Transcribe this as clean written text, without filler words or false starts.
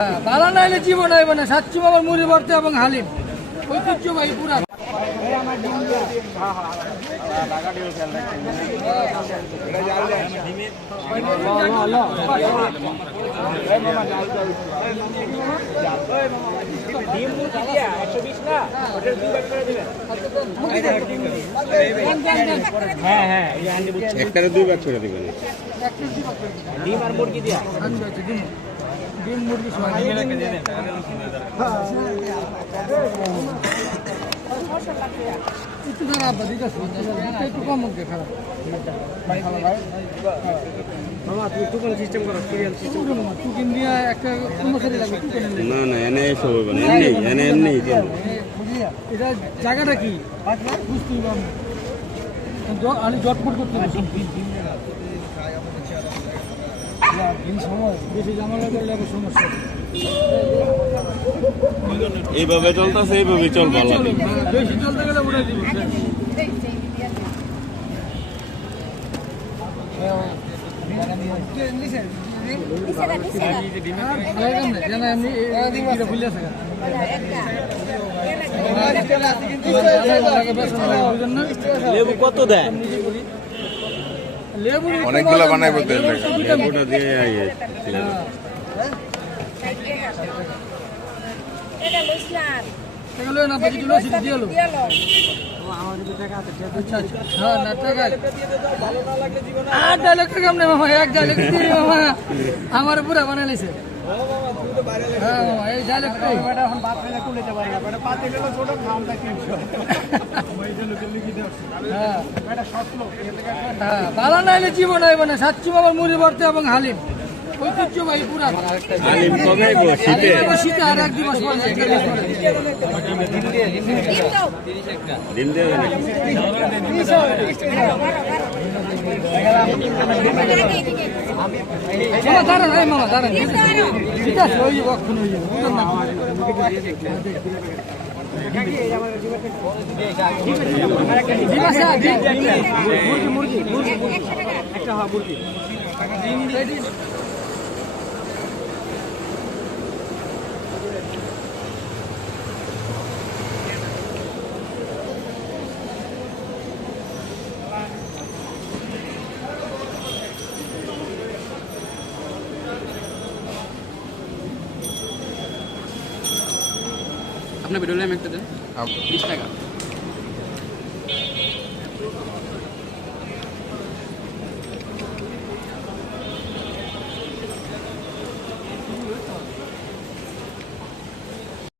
বালা নাইলে জীবন আইব না। সাচ্চু বাবার মুড়ি ভর্তা এবং হালিম ঐতিহ্যবাহী পুরা। একটারে 2 ভাগ করে দিবেন। ডিম আর মুরগি দিয়া। আচ্ছা আচ্ছা ডিম মুরগি সহ একটু খারাপ দিতে একটু কম মুখে খারাপ। মামা তুই টুকন সিস্টেম করো, সিরিয়াল সিস্টেম করো। টুকিন দিয়া একটা কর্মচারী লাগবে। না না এনে এসব হবে না, এমনি এটা জায়গাটা কি বুঝতে পারবো। আমি জটপট করতে সময় বেশি জামালা করলে সমস্যা। এইভাবে চলতেছে, এইভাবে চলবে। বেশি চলতে গেলে উঠে দিব। লেবু কত দেয়? অনেকগুলো বানাই বলতে লেবুটা দিয়ে আমার পুরা বানাইছে। বালা নাইলে জীবন আইব না। সাচ্চু বাবার মুড়ি ভর্তা এবং হালিম ঐতিহ্যবাহী পুরা। শীতে আর 1 দিবস পরে দাঁড়ান। মামা দাঁড়ান, ঠিক আছে ওই যে কখন হয়ে যাবে। মুরগি একটা মুরগি আপনার ভিডিও একটা দেন 20 টাকা।